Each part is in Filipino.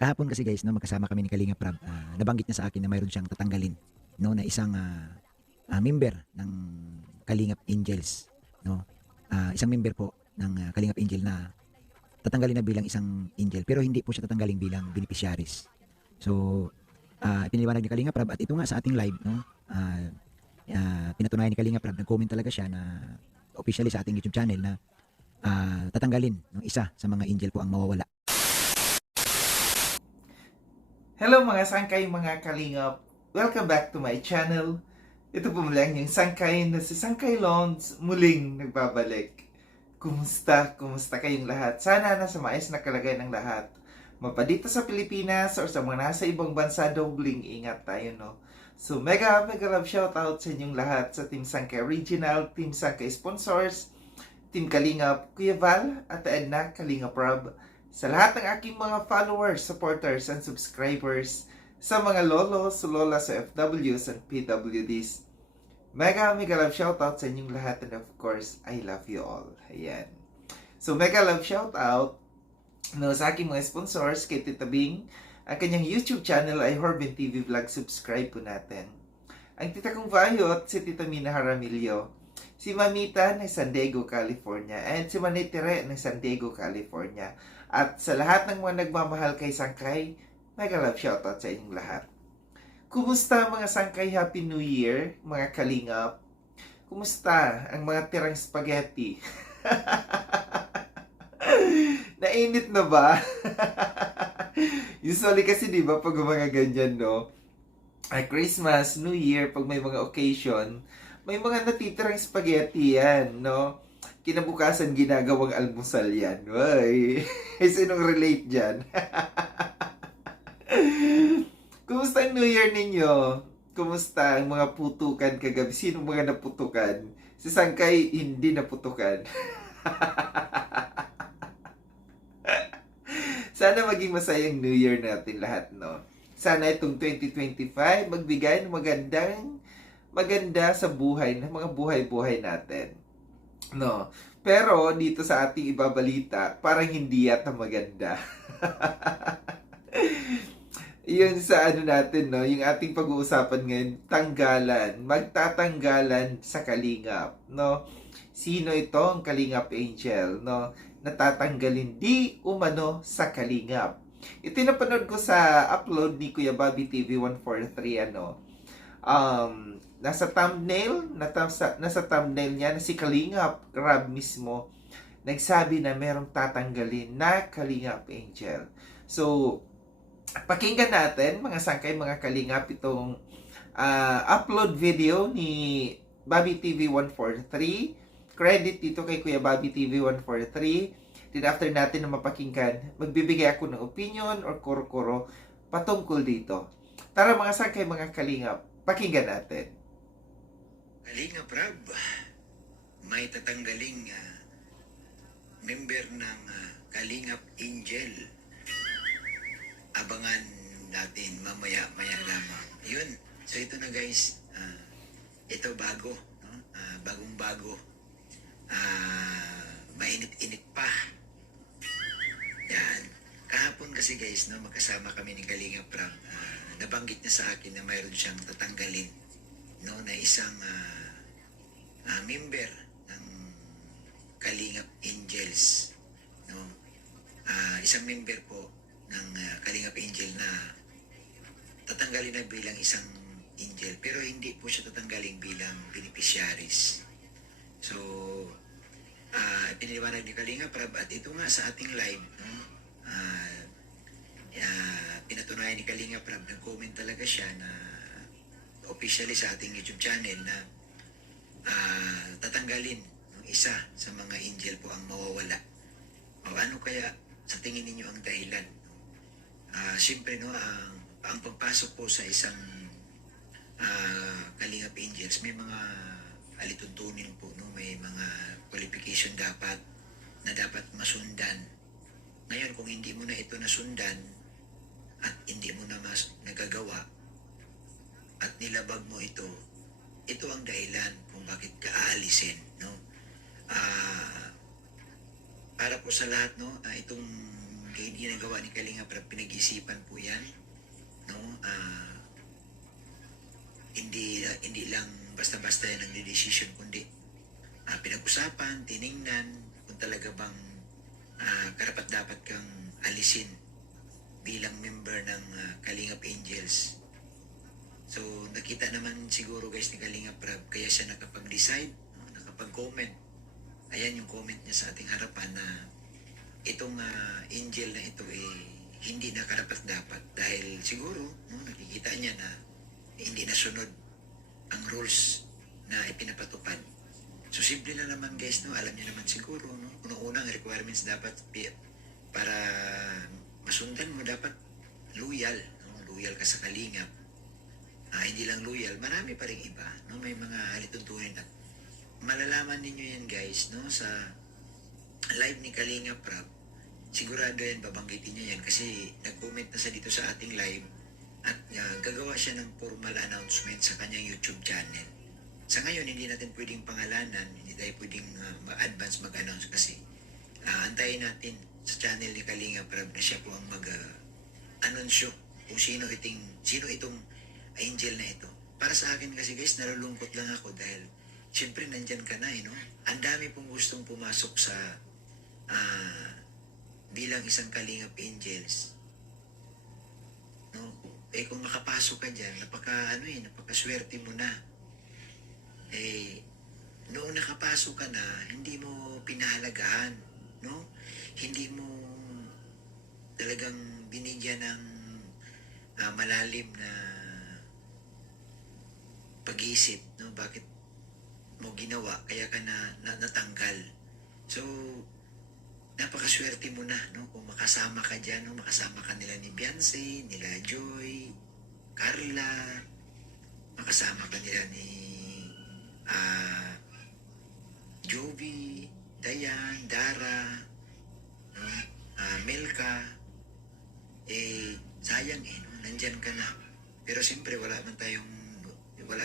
Kahapon kasi guys, no, magkasama kami ni Kalinga Prab, nabanggit niya sa akin na mayroon siyang tatanggalin, no, na isang member ng Kalingap Angels, no. Isang member po ng Kalingap Angel na tatanggalin na bilang isang angel pero hindi po siya tatanggalin bilang beneficiaries. So, ipinaliwanag ni Kalinga Prab at ito nga sa ating live, no. Pinatunayan ni Kalinga Prab, nag-comment talaga siya na officially sa ating YouTube channel na tatanggalin ng isa sa mga angel po ang mawawala. Hello mga sangkay, mga kalingap! Welcome back to my channel. Ito po muli ang yung sangkay na si Sangkay Lons muling nagbabalik. Kumusta? Kumusta kayong lahat? Sana nasa maayos na kalagay ng lahat. Mapadito sa Pilipinas or sa mga nasa ibang bansa, dobling ingat tayo, no? So mega love shoutout sa inyong lahat sa Team Sangkay Original, Team Sangkay Sponsors, Team Kalingap, Kuya Val at Edna Kalingap Rob, sa lahat ng aking mga followers, supporters, and subscribers, sa mga lolos, lolas, OFWs, and PWDs. Mega love shoutout sa inyong lahat, and of course, I love you all. Ayan. So mega love shoutout no, sa aking mga sponsors, kay Tita Bing, ang kanyang YouTube channel ay Horben TV Vlog, subscribe po natin. Ang tita kong Vayot, si Tita Mina Jaramillo, si Mamita ng San Diego, California, and si Manitire ng San Diego, California. At sa lahat ng mga nagmamahal kay Sangkay, mega love shoutout sa inyong lahat. Kumusta mga Sangkay? Happy New Year, mga kalingap. Kumusta ang mga tirang spaghetti? Nainit na ba? Usually kasi di ba pag mga ganyan, no? Ay Christmas, New Year, pag may mga occasion, may mga natitirang spaghetti yan, no? Kinabukasan ginagawang almusal yan. Uy, sinong relate dyan? Kumusta ang New Year ninyo? Kumusta ang mga putukan kagabi? Sinong mga naputukan? Si Sangkay hindi naputukan. Sana maging masayang New Year natin lahat, no? Sana itong 2025 magbigay ng maganda sa buhay, ng mga buhay-buhay natin. No. Pero dito sa ating ibabalita, parang hindi yata maganda. Yun sa ano natin, no, yung ating pag-uusapan ngayon, magtatanggalan sa Kalingap, no? Sino ito ang Kalingap Angel, no? Natatanggalin di umano sa Kalingap. Ito napanood ko sa upload ni Kuya Bobby TV 143, ano, nasa thumbnail niya na si Kalingap Rob mismo nagsabi na merong tatanggalin na Kalingap Angel. So, pakinggan natin mga Sangkay, mga Kalingap, itong upload video ni Bobby TV 143. Credit dito kay Kuya Bobby TV 143. Then after natin na mapakinggan, magbibigay ako ng opinion or kuro-kuro patungkol dito. Tara mga Sangkay, mga Kalingap, pakinggan natin. Kalingap Rob, may tatanggaling member ng Kalingap Angel. Abangan natin mamaya-maya lamang. Yun. So ito na guys, ito bago, no? Bagong-bago. Mainit-init pa. Yan. Kahapon kasi guys, no, magkasama kami ni Kalingap Rob. Nabanggit niya sa akin na mayroon siyang tatanggalin, no, na isang member ng Kalingap Angels, no. Isang member po ng Kalingap Angel na tatanggalin na bilang isang angel pero hindi po siya tatanggalin bilang beneficiaries. So piniliwanag ni Kalingap Rob at ito nga sa ating live, no, pinatunayan ni Kalingap Rob, nag-comment talaga siya na officially sa ating YouTube channel na tatanggalin ng isa sa mga angel po ang mawawala. O ano kaya sa tingin ninyo ang dahilan? Siyempre, no, ang pagpasok po sa isang Kalingap Angels, may mga alituntunin po, no, may mga qualification dapat masundan. Ngayon, kung hindi mo na ito nasundan at hindi mo na nagagawa at nilabag mo ito ang dahilan kung bakit ka aalisin, no? Para po sa lahat, no, itong ginagawa ni Kalinga Prab, pinag-isipan po yan, no? Hindi lang basta-basta yan ang decision, kundi pinag-usapan, tiningnan kung talaga bang karapat-dapat kang alisin bilang member ng Kalingap Angels. So, nakita naman siguro guys ni Kalingap Prab, kaya siya nakapag-decide, no? Nakapag-comment. Ayan yung comment niya sa ating harapan na itong angel na ito hindi na karapat-dapat dahil siguro nakikita niya na hindi nasunod ang rules na ipinapatupad. So simple na naman guys, no? Alam niyo naman siguro, no? Unang-unang requirements dapat para masundan mo, dapat loyal, no? Loyal ka sa Kalingap. Hindi lang loyal, marami pa rin iba, no? May mga halituntunin at malalaman ninyo yan guys, no? Sa live ni Kalinga Prab, sigurado yan, babanggitin niya yan kasi nag-comment na siya dito sa ating live at gagawa siya ng formal announcement sa kanyang YouTube channel. Sa ngayon, hindi natin pwedeng pangalanan, hindi tayo pwedeng advance mag-announce kasi antayin natin sa channel ni Kalinga Prab na siya po ang mag-anunsyo kung sino itong angel na ito. Para sa akin kasi guys, nalulungkot lang ako dahil siyempre nandyan ka na no? Ang dami pong gustong pumasok sa bilang isang Kalingap Angels, no? Kung makapasok ka dyan, napakaswerte mo na. Noong nakapasok ka na, hindi mo pinahalagahan, no? Hindi mo talagang binigyan ng malalim na pag-iisip, no? Bakit mo ginawa, kaya ka natanggal. So, napakaswerte mo na, no? Kung makasama ka dyan, no? Makasama ka nila ni Beyonce, nila Joy, Carla, makasama ka nila ni Jovi, Dayan, Dara, no? Melka. Sayang no? Nandyan ka na. Pero siyempre wala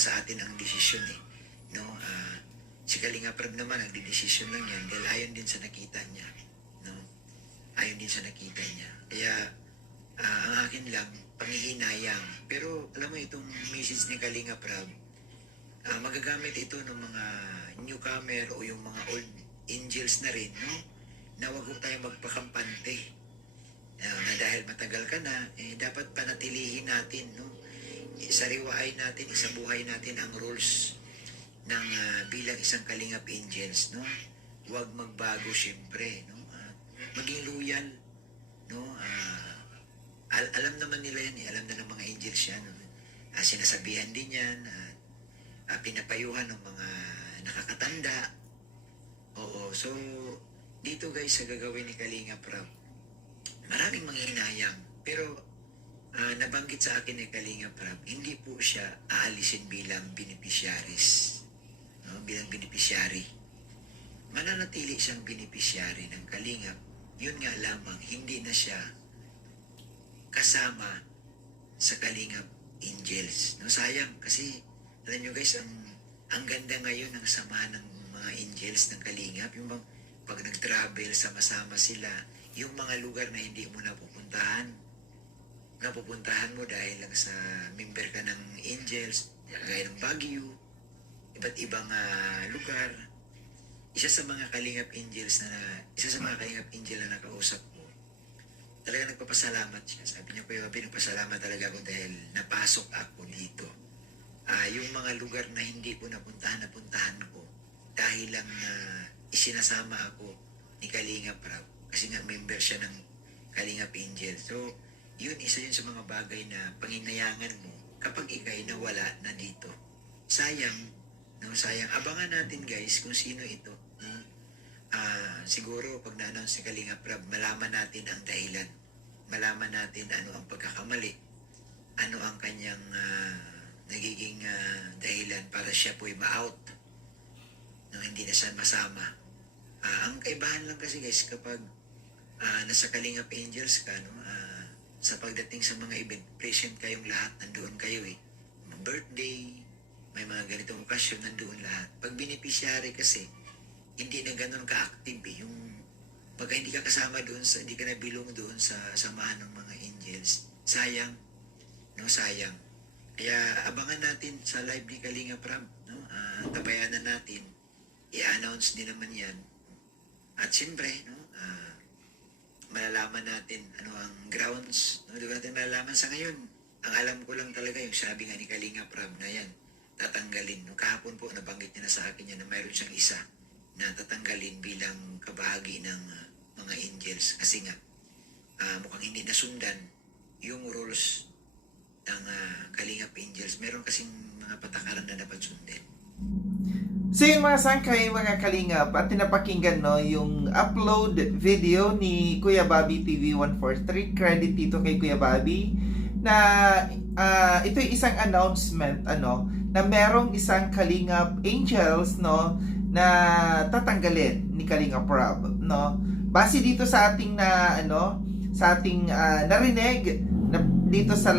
sa atin ang desisyon no? Si Kalinga Prab naman nagdidesisyon lang yan dahil ayon din sa nakita niya, no? Ayon din sa nakita niya. Kaya ang akin lang panghihinayang, pero alam mo itong message ni Kalinga Prab, magagamit ito ng mga newcomer o yung mga old angels na rin, no? Na wag ko tayo magpakampante na dahil matagal ka na, dapat panatilihin natin, no? Sariwain natin, isabuhay natin ang rules ng bilang isang Kalingap Angels, no? Huwag magbago siyempre, no? Maging loyal, no? Alam naman nila yan, alam na ng mga angels yan, no? Sinasabihan din yan, pinapayuhan ng mga nakakatanda. Oo, so dito guys sa gagawin ni Kalinga Prab, maraming manghihinayang, pero nabanggit sa akin ni Kalinga Prab, hindi po siya aalisin bilang beneficiaries, no? Bilang beneficiary, mananatili siyang beneficiary ng Kalingap. Yun nga lamang, hindi na siya kasama sa Kalingap Angels, no? Sayang kasi alam nyo guys, ang ganda ngayon ng samahan ng mga angels ng Kalingap, yung bang pag nag-travel, sama-sama sila, yung mga lugar na hindi mo napupuntahan mo dahil lang sa member ka ng angels, gaya ng Baguio, iba't ibang lugar. Isa sa mga Kalingap Angels na nakausap ko, talaga nagpapasalamat siya. Sabi niya, Kuya Bobby, nagpasalamat talaga ako dahil napasok ako dito. Yung mga lugar na hindi ko napuntahan ko dahil lang isinasama ako ni Kalinga Prab kasi nga member siya ng Kalingap Angel. So, isa yun sa mga bagay na panginayangan mo kapag ikay nawala na dito. Sayang, no? Sayang. Abangan natin guys kung sino ito. No? Siguro pag na-announce ni Kalinga Prab, malaman natin ang dahilan. Malaman natin ano ang pagkakamali. Ano ang kanyang nagiging dahilan para siya po'y ma-out. No, hindi na siya masama. Ang kaibahan lang kasi guys, kapag nasa Kalingap Angels ka, no, sa pagdating sa mga event, present kayong lahat, nandoon kayo Mga birthday, may mga ganitong okasyon, nandoon lahat. Pag beneficiary kasi, hindi na ganun ka-active Pagka hindi ka kasama doon sa, hindi ka nabilong doon sa samahan ng mga angels, sayang, no, sayang. Kaya abangan natin sa live ni Kalinga Prab, no? Tabayanan natin, i-announce din naman yan. At siyempre, no, malalaman natin ano ang grounds, no? Di ba natin malalaman sa ngayon? Ang alam ko lang talaga yung sabi nga ni Kalinga Prab na yan, tatanggalin. No, kahapon po nabanggit niya na sa akin yan na mayroon siyang isa na tatanggalin bilang kabahagi ng mga angels kasi nga mukhang hindi nasundan yung rules ng Kalingap Angels. Meron kasing mga patakaran na dapat sundin. So yung mga sangkay, mga kalingap, at tinapakinggan no, yung upload video ni Kuya Bobby TV 143, credit dito kay Kuya Bobby, na ito yung isang announcement ano, na merong isang Kalingap Angels no, na tatanggalin ni Kalingap Rob no. Base dito sa ating na ano, sa ating narinig na dito sa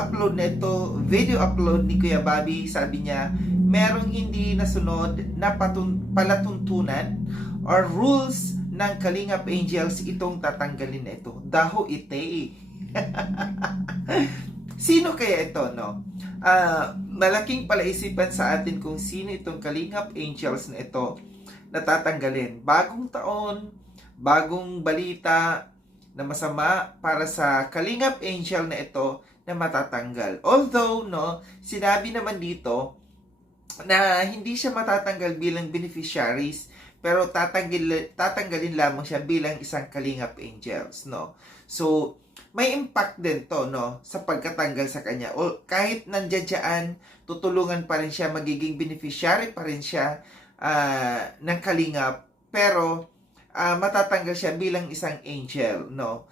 upload na ito, video upload ni Kuya Bobby, sabi niya merong hindi nasunod na palatuntunan or rules ng Kalingap Angels, itong tatanggalin na ito. Daho ite. Sino kaya ito, no? Malaking palaisipan sa atin kung sino itong Kalingap Angels na ito na tatanggalin. Bagong taon, bagong balita na masama para sa Kalingap Angel na ito na matatanggal. Although, no, sinabi naman dito na hindi siya matatanggal bilang beneficiaries, pero tatanggalin lamang siya bilang isang Kalingap Angels, no. So may impact din to, no, sa pagkatanggal sa kanya. O kahit nandiyan diyan, tutulungan pa rin siya, magiging beneficiary pa rin siya ng Kalingap, pero matatanggal siya bilang isang angel, no.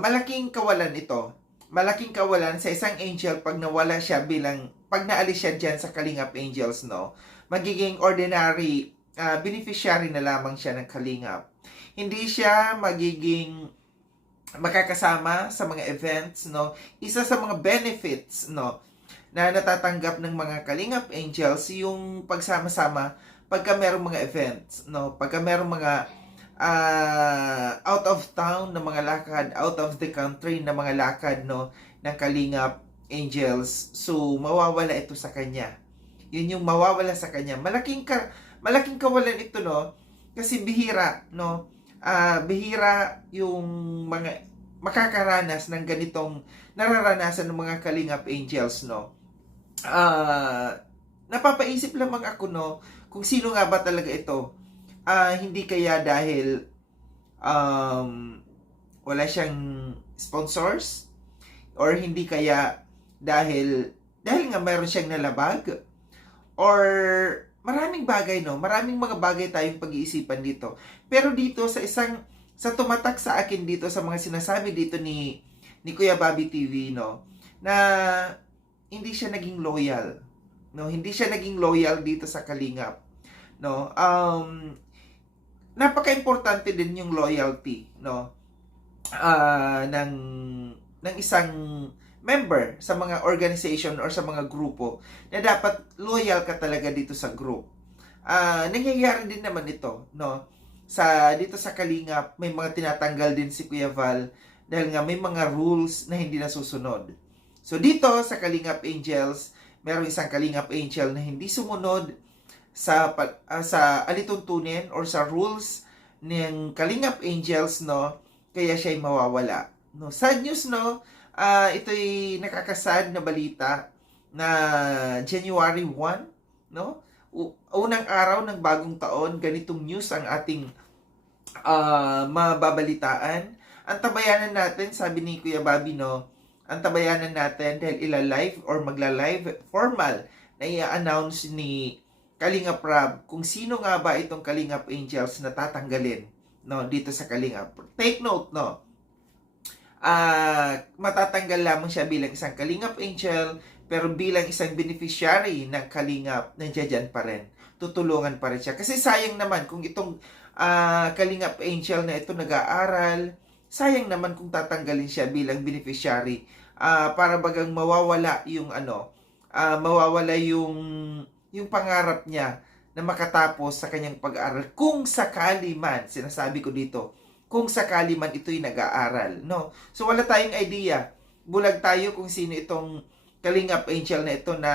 Malaking kawalan ito. Malaking kawalan sa isang angel pag nawala siya bilang, pag naalis siya dyan sa Kalingap Angels, no, magiging ordinary beneficiary na lamang siya ng Kalingap. Hindi siya magiging makakasama sa mga events, no. Isa sa mga benefits, no, na natatanggap ng mga Kalingap Angels yung pagsama-sama pagka merong mga events, no, pagka merong mga out of town na mga lakad, out of the country na mga lakad, no, ng Kalingap Angels. So mawawala ito sa kanya. Yun yung mawawala sa kanya. Malaking kawalan ito, no, kasi bihira, no. Bihira yung mga makakaranas ng ganitong nararanasan ng mga Kalingap Angels, no. Napapaisip lamang ako, no, kung sino nga ba talaga ito. Hindi kaya dahil wala siyang sponsors, or hindi kaya dahil nga mayroon siyang nalabag, or maraming bagay, no, maraming mga bagay tayong pag-iisipan dito. Pero dito sa tumatak sa akin dito sa mga sinasabi dito ni Kuya Bobby TV, no, na hindi siya naging loyal, no, hindi siya naging loyal dito sa Kalingap, no. Napaka-importante din yung loyalty, no, ng isang member sa mga organization or sa mga grupo, na dapat loyal ka talaga dito sa group. Nangyayari din naman ito, no, dito sa Kalingap. May mga tinatanggal din si Kuya Val dahil nga may mga rules na hindi nasusunod. So dito sa Kalingap Angels, mayroong isang Kalingap Angel na hindi sumunod sa alituntunin or sa rules ng Kalingap Angels, no, kaya siya ay mawawala, no. Sad news, no. Ito'y nakakasad na balita na January 1, no, unang araw ng bagong taon, ganitong news ang ating mababalitaan. Ang tabayanan natin, sabi ni Kuya Bobby, no, ang tabayanan natin dahil ila-live or magla-live formal na i-announce ni Kalingap Rob kung sino nga ba itong Kalingap Angels na tatanggalin, no, dito sa Kalingap. Take note, no, matatanggal lamang siya bilang isang Kalingap Angel, pero bilang isang beneficiary ng Kalingap, nandiyan pa rin. Tutulungan pa rin siya. Kasi sayang naman kung itong Kalingap Angel na ito nag-aaral, sayang naman kung tatanggalin siya bilang beneficiary. Para bagang mawawala yung mawawala yung pangarap niya na makatapos sa kanyang pag-aaral kung sakali man, sinasabi ko dito, kung sakali man ito'y nag-aaral, no? So wala tayong idea. Bulag tayo kung sino itong Kalingap Angel na ito na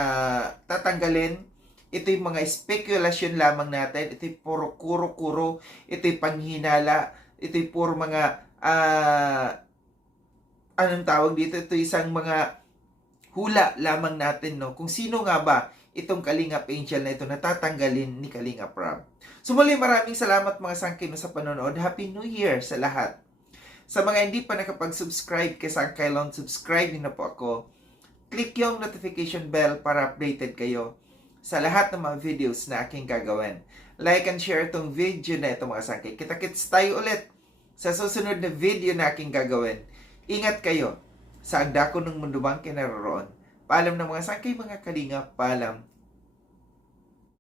tatanggalin. Ito'y mga spekulasyon lamang natin. Ito'y puro kuro-kuro. Ito'y panghinala. Ito'y puro mga anong tawag dito? Ito'y isang mga hula lamang natin, no? Kung sino nga ba itong Kalingap Angel na ito na tatanggalin ni Kalingap Rob. So muli, maraming salamat mga sangkay sa panonood. Happy New Year sa lahat. Sa mga hindi pa nakapag-subscribe kay Sangkay Lon, subscribe na po ako. Click yung notification bell para updated kayo sa lahat ng mga videos na aking gagawin. Like and share itong video na ito mga sangkay. Kita-kits tayo ulit sa susunod na video na aking gagawin. Ingat kayo sa agdako ng mundo bang kinaroroon. Paalam ng mga sangkay, mga kalingap, paalam.